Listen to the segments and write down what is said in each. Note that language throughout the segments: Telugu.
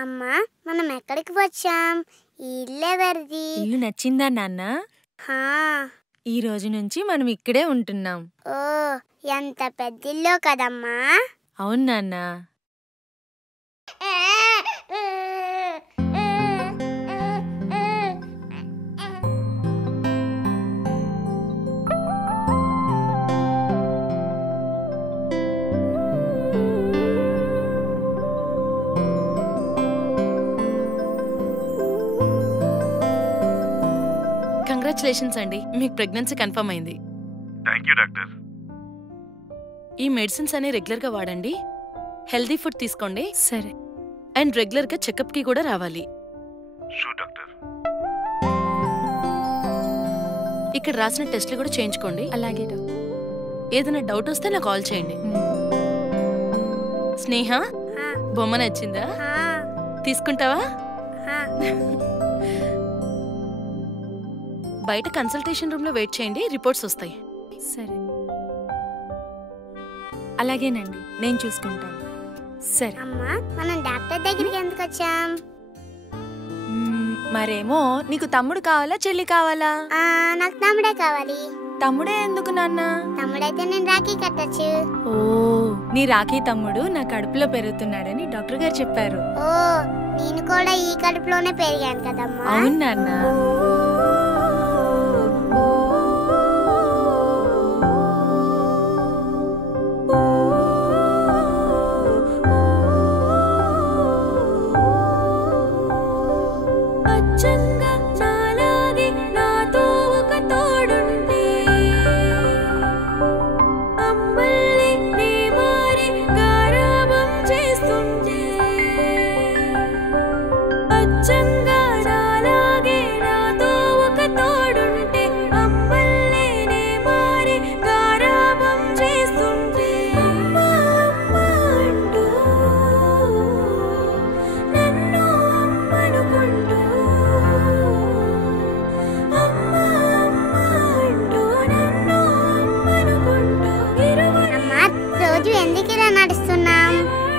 అమ్మా, మనం ఎక్కడికి వచ్చాం? ఈ ఇల్లు ఎవరిది? ఇల్లు నచ్చిందా నాన్న? హా, ఈ రోజు నుంచి మనం ఇక్కడే ఉంటున్నాం. ఓ, ఎంత పెద్ద ఇల్లు కదమ్మా. అవును నాన్న. కంగ్రాచులేషన్స్ అండి, మీకు ప్రెగ్నెన్సీ కన్ఫర్మ్ అయింది. Thank you doctor. ఈ మెడిసిన్స్ అన్ని రెగ్యులర్ గా వాడండి, హెల్దీ ఫుడ్ తీసుకోండి. సరే. అండ్ రెగ్యులర్ గా చెకప్ కి కూడా రావాలి. Sure doctor. ఇక్కడ రాసిన టెస్ట్లు కూడా చేయించుకోండి. అలాగే. ఏదైనా డౌట్ వస్తే నాకు కాల్ చేయండి. స్నేహ, హా, బొమ్మ నచ్చిందా? హా, తీసుకుంటావా? హా. బయట కన్సల్టేషన్ రూమ్ లో వెయిట్ చేయండి, రిపోర్ట్స్ వస్తాయి. సరే. అలాగేనండి, నేను చూసుకుంటాను. సరే. అమ్మా, మనం డాక్టర్ దగ్గరికి ఎందుకు వచ్చాం? మరేమో నీకు తమ్ముడు కావాలా చెల్లి కావాలా? నాకు తమ్ముడే కావాలి. తమ్ముడే ఎందుకు నాన్న? తమ్ముడైతే నేను రాఖీ కట్టచ్చు. ఓ, నీ రాఖీ తమ్ముడు నా కడుపులో పెరుగుతున్నాడని డాక్టర్ గారు చెప్పారు. ఓ, నేను కూడా ఈ కడుపులోనే పెరిగాను కదమ్మా. అవును నాన్న.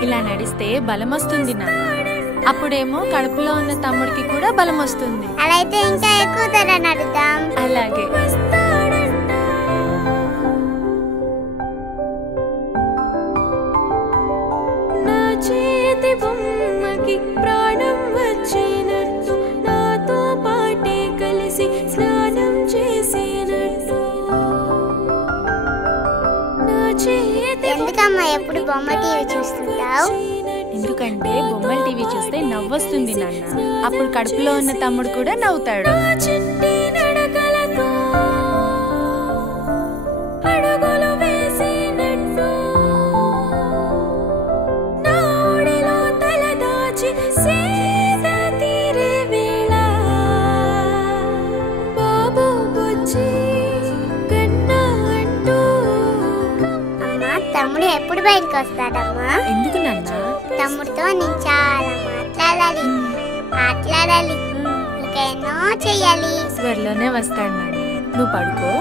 ఇలా నడిస్తే బలం వస్తుంది నాన్న. అప్పుడేమో కడుపులో ఉన్న తమ్ముడికి కూడా బలం వస్తుంది. అలా అయితే ఇంకా ఎక్కువ ధర నడుద్దాం. అలాగే. నా చేతి బొమ్మకి ప్రాణం వచ్చినట్టు, నాతో పాటే కలిసి స్నానం చేసినట్టు. ఎందుకమ్మా ఎప్పుడు బొమ్మ టీవీ చూస్తుంటావు? ఎందుకంటే బొమ్మల టీవీ చూస్తే నవ్వొస్తుంది నాన్న. అప్పుడు కడుపులో ఉన్న తమ్ముడు కూడా నవ్వుతాడు. తమ్ముడు ఎప్పుడు బయటకు వస్తాడమ్మా? ఎందుకు నాన్న? తమ్ముడితో నేను చాలా మాట్లాడాలి, ఇంకా ఎన్నో చెయ్యాలి. త్వరలోనే వస్తాడు నాన్న, నువ్వు పడుకో.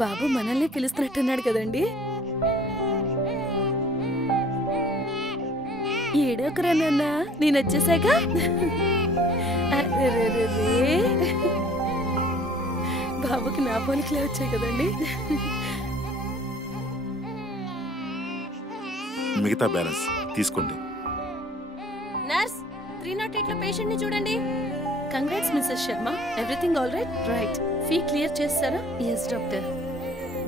బాబు మనల్ని పిలుస్తున్నట్టున్నాడు కదండి. ఏడోకరా నాన్న, నేను వచ్చేసాక. బాబుకి నా పోలికలే వచ్చాయి కదండి. మిగతా బ్యాలెన్స్ తీసుకోండి. నర్స్, 308 లో పేషెంట్ ని చూడండి. Congrats Mrs Sharma, everything all right? Right. Fee clear చేస్తారా? Yes doctor.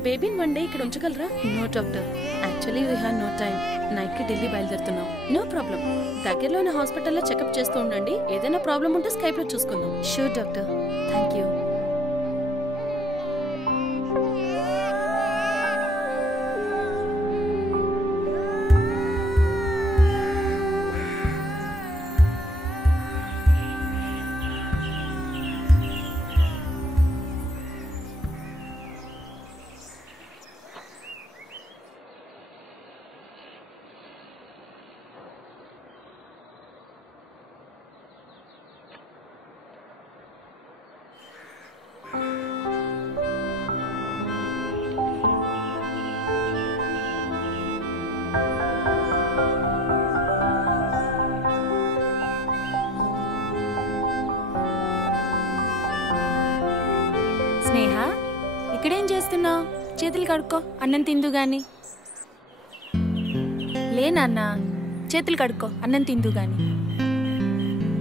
బేబీని 1 డే ఇక్కడ ఉంచగలరా? No doctor, actually we have no time. Night కి ఢిల్లీ బయలుదేరుతున్నాం. నో ప్రాబ్లం, దగ్గరలోని హాస్పిటల్లో చెకప్ చేస్తూ ఉండండి. ఏదైనా ప్రాబ్లం ఉంటే స్కైప్ లో చూసుకుందాం. Sure doctor, thank you. చేస్తున్నావు? చేతులు కడుక్కో, అన్నం తిందు గాని. లే నాన్న, చేతులు కడుక్కో, అన్నం తిందు గాని.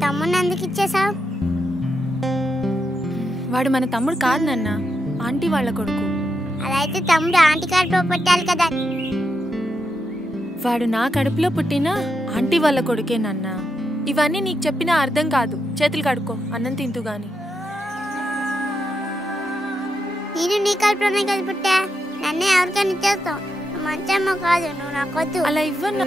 తమ్ముడిని ఎందుకు ఇచ్చేసావు? వాడు మన తమ్ముడు కాదు నాన్న, ఆంటీ వాళ్ళ కొడుకు. అలా అయితే తమ్ముడు ఆంటీ కడుపులో పుట్టాలి కదా. వాడు నా కడుపులో పుట్టిన ఆంటీ వాళ్ళ కొడుకే నాన్న. ఇవన్నీ నీకు చెప్పినా అర్థం కాదు. చేతులు కడుక్కో, అన్నం తిందు గాని. నేను నీ కడుపులోనే కదా పుట్టా. నన్నే ఎవరికైనా ఇచ్చేస్తావు. నువ్వు మంచమ్మ కాదు, నువ్వు నాకొద్దు. అలా ఇవ్వన్నా.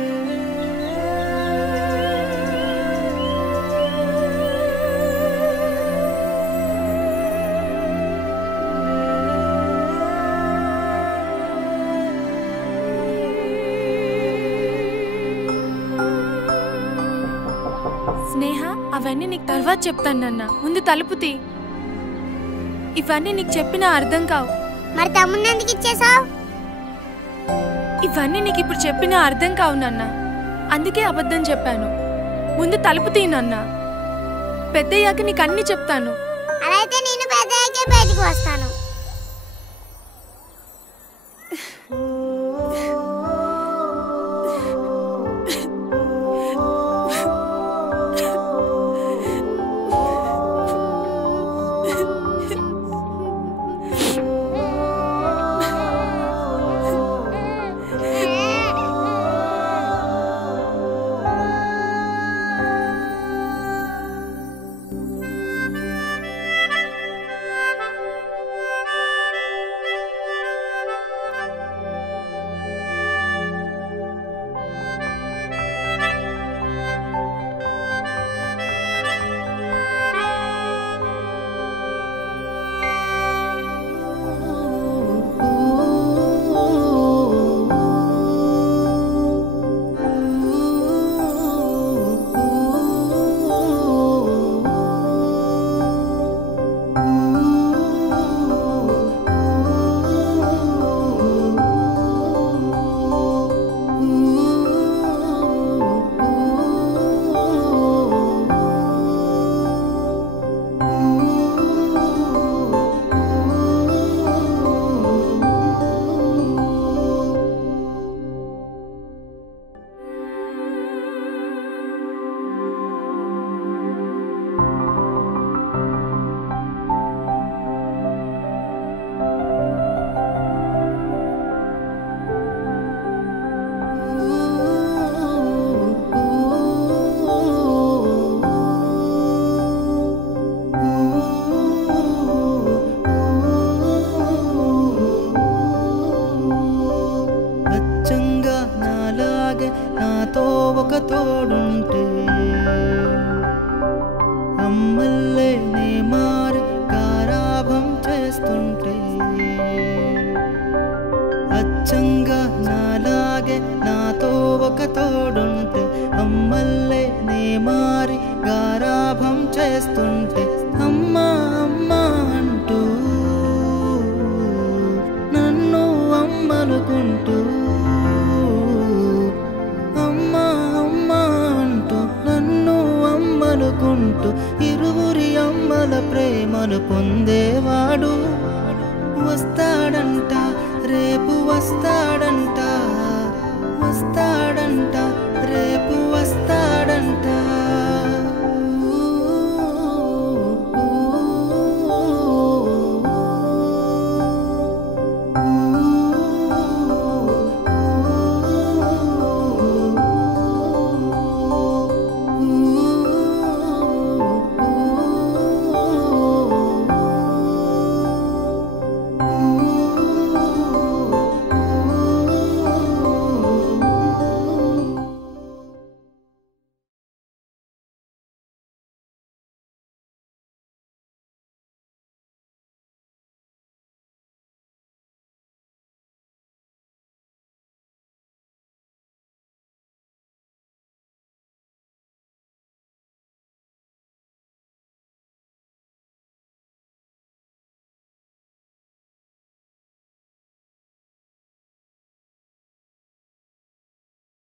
స్నేహ, అవన్నీ నీకు తర్వాత చెప్తాను నాన్న. ముందు తలుపు తీ. ఇవన్నీ నీకు చెప్పినా అర్థం కావు. మరి తమ్ముడిని ఎందుకు ఇచ్చేసావు? ఇవన్నీ నీకు ఇప్పుడు చెప్పినా అర్థం కావు నాన్న. అందుకే అబద్ధం చెప్పాను. ముందు తలుపు తీ నాన్న. పెద్దయ్యాక నీకు అన్ని చెప్తాను. అలా అయితే నేను పెద్దయ్యాకే బయటికి వస్తాను. ఇరువురి అమ్మల ప్రేమను పొందేవాడు వస్తాడంట, రేపు వస్తాడంట, వస్తాడంట.